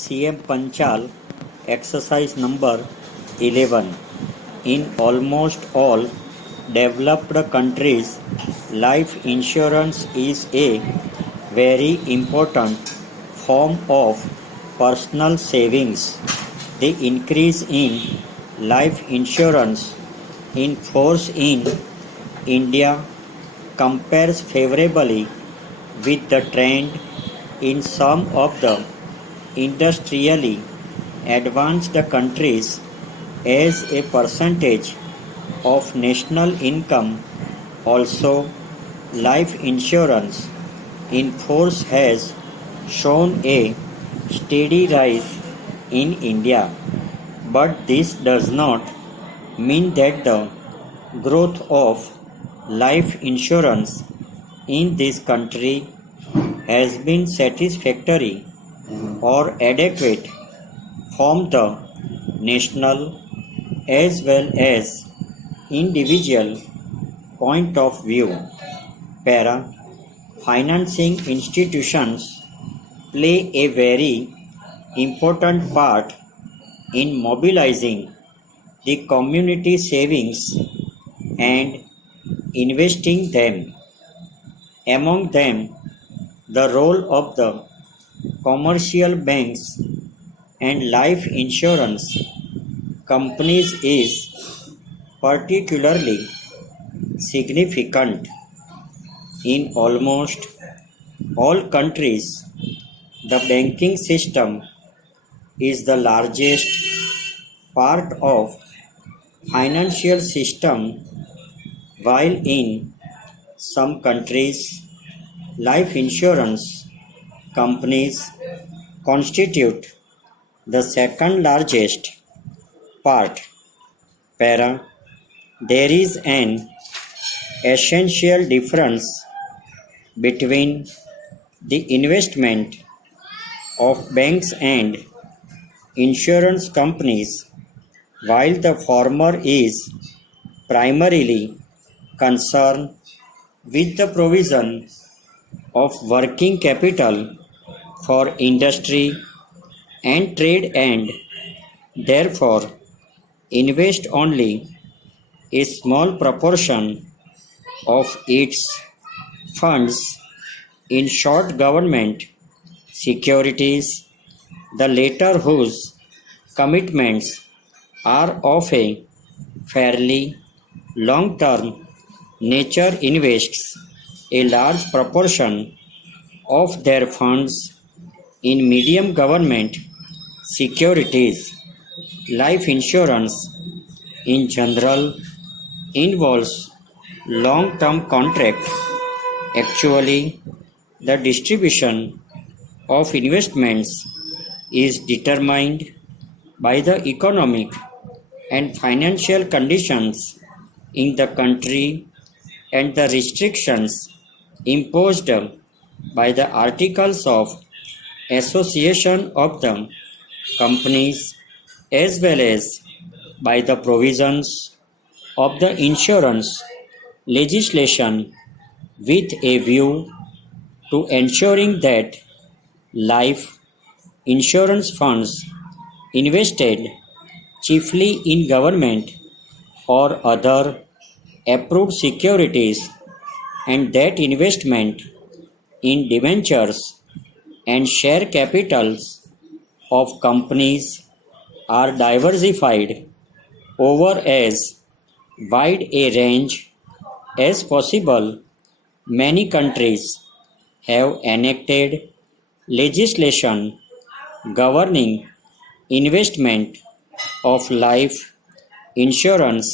CM Panchal, exercise number 11. In almost all developed countries, life insurance is a very important form of personal savings. The increase in life insurance in force in India compares favorably with the trend in some of the industrially advanced countries as a percentage of national income. Also, life insurance in force has shown a steady rise in India, but this does not mean that the growth of life insurance in this country has been satisfactory or adequate from the national as well as individual point of view. Para financing institutions play a very important part in mobilizing the community savings and investing them. Among them, the role of the commercial banks and life insurance companies is particularly significant. In almost all countries, the banking system is the largest part of financial system, while in some countries life insurance companies constitute the second largest part. Para, there is an essential difference between the investment of banks and insurance companies. While the former is primarily concerned with the provision of working capital for industry and trade and therefore invest only a small proportion of its funds in short government securities, the latter whose commitments are of a fairly long-term nature invests a large proportion of their funds in medium government securities. Life insurance in general involves long-term contract. Actually, the distribution of investments is determined by the economic and financial conditions in the country and the restrictions imposed by the articles of association of the companies as well as by the provisions of the insurance legislation with a view to ensuring that life insurance funds invested chiefly in government or other approved securities and that investment in debentures and share capitals of companies are diversified over as wide a range as possible. Many countries have enacted legislation governing investment of life insurance